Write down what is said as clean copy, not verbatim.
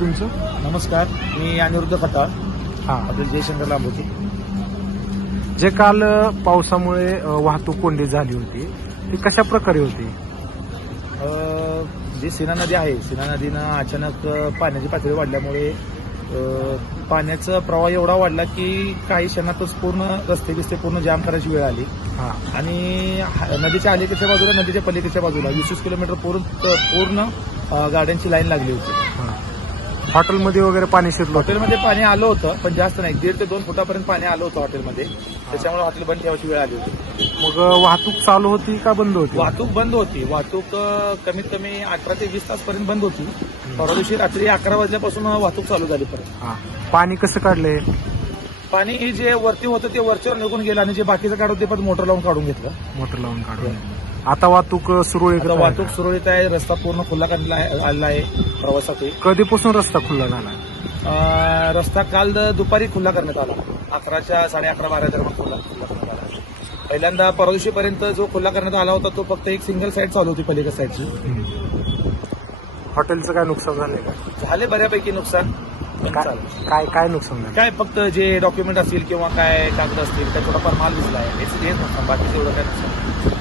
तुमचं? नमस्कार, मी अनिरुद्ध खताळ, हां. आपले जयशंकर लांबोटी. जे काल पावसामुळे वाहतूक कोंडी झाली होती ती कशा प्रकारे होती? जी सीना नदी आहे, सीना नदीनं अचानक पाण्याची पातळी वाढल्यामुळे पाण्याचा प्रवाह एवढा वाढला की काही क्षणातच पूर्ण रस्ते पूर्ण जाम करायची वेळ आली. हां. आणि नदीच्या अलीकडच्या बाजूला, नदीच्या पलीकडच्या बाजूला 20 किलोमीटर पूर्ण गाड्यांची लाईन लागली होती. हां. हॉटेलमध्ये वगैरे पाणी शिरलं होतं? हॉटेलमध्ये पाणी आलं होतं, पण जास्त नाही, 1.5 ते 2 फुटापर्यंत पाणी आलं होतं हॉटेलमध्ये. त्याच्यामुळे हॉटेल बंद ठेवायची वेळ आली होती. मग वाहतूक चालू होती का बंद होती? वाहतूक बंद होती. वाहतूक कमीत कमी 18 ते 20 तासपर्यंत बंद होती. परवा दिवशी रात्री 11 वाजल्यापासून वाहतूक चालू झाली परत. हां. पाणी कसं काढले? पाणी जे वरती होतं ते वरच्यावर निघून गेलं आणि जे बाकीचं काढून ते पण मोटर लावून काढून घेतलं. मोटर लावून काढून. आता वाहतूक सुरळीत आता आहे? वाहतूक सुरळीत आहे. रस्ता पूर्ण खुला आलेला आहे प्रवासासाठी. कधीपासून रस्ता खुला झाला? रस्ता काल दुपारी खुला करण्यात आला. 11:30-12 दरम्यान खुला करण्यात आला. पहिल्यांदा परवा दिवशीपर्यंत जो खुला करण्यात आला होता तो फक्त एक सिंगल साईड चालू होती, पलीकडे साईडची. हॉटेलचं काय नुकसान झालंय का? झाले बऱ्यापैकी नुकसान. काय नुकसान झालं? काय फक्त जे डॉक्युमेंट असतील किंवा काय कागद असतील त्या थोडाफार माल भिजला आहे, हेच नुकसान, बाकीचं एवढं काय नुकसान.